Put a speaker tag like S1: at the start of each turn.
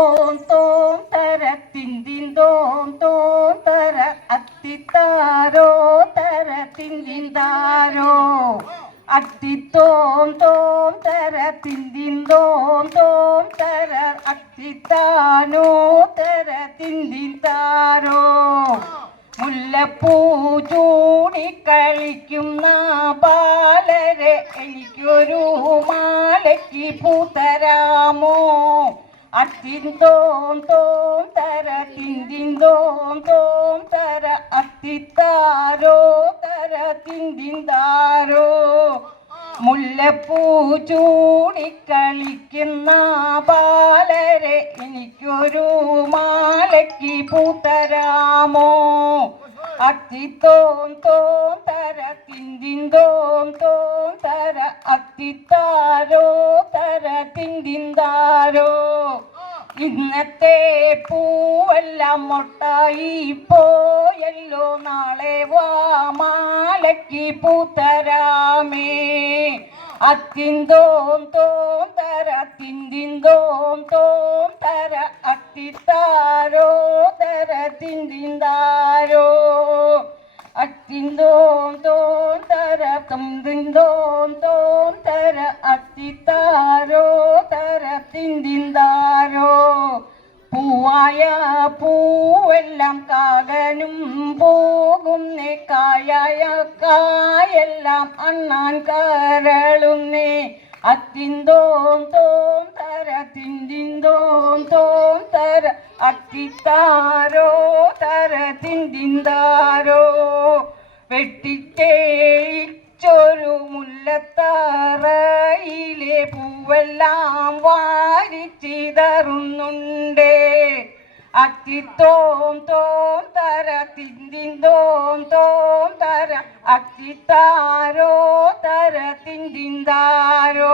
S1: തോം തോം തര തിന്തിൻ തോം തോം തര അത്തിത്താരോ തര തിന്തിൻ താരോ അത്തിത്തോം തോം തര തിന്തിൻ തോം തോം തര അത്തിത്താനോ തര തിന്തിൻ താരോ മുല്ലപ്പൂ ചൂടിക്കളിക്കുന്ന ബാലരെ എനിക്കൊരു മാലയ്ക്ക് പൂത്തരാമോ? അത്തിന്തോം തോം തര തിന്തിന്തോം തോം തര അത്തിത്താരോ തര തിന്തിന്താരോ മുല്ലപ്പൂ ചൂടിക്കളിക്കുന്ന ബാലരെ എനിക്കൊരു മാലയ്ക്ക് പൂത്തരാമോ? അത്തിത്തോം തോം തര തിന്തിന്തോം തോം അത്തിത്താരോ തര തിന്തിന്താരോ? ഇന്നത്തെ പൂവെല്ലാം മൊട്ടായി പോയല്ലോ നാളെ വാമാലയ്ക്ക് പൂത്തരാമേ. അത്തിന്തോം തോം തര തിന്തിന്തോം തോം തര അത്തിത്താരോ തര തിന്തിന്താരോ. അത്തിന്തോം തോം തര തുന്തിന്തോം തോം തര അത്തിത്താരോ തര തിന്തിന്താരോ. പൂവായ പൂവെല്ലാം കാകനും പോകുന്നേ കായായ കായെല്ലാം അണ്ണാൻ കരളുന്നേ. അത്തിന്തോം തോം തര തിന്തിന്തോം തോം തര അത്തിത്താരോ തര തിന്തിന്താരോ. വെട്ടിത്തേച്ചൊരു പൂവെല്ലാം വാരിച്ചിതറുന്നുണ്ടേ അത്തിത്തോം തോം തര തിന്തിന്തോം തോം തര അത്തിത്താരോ തര തിന്തിന്താരോ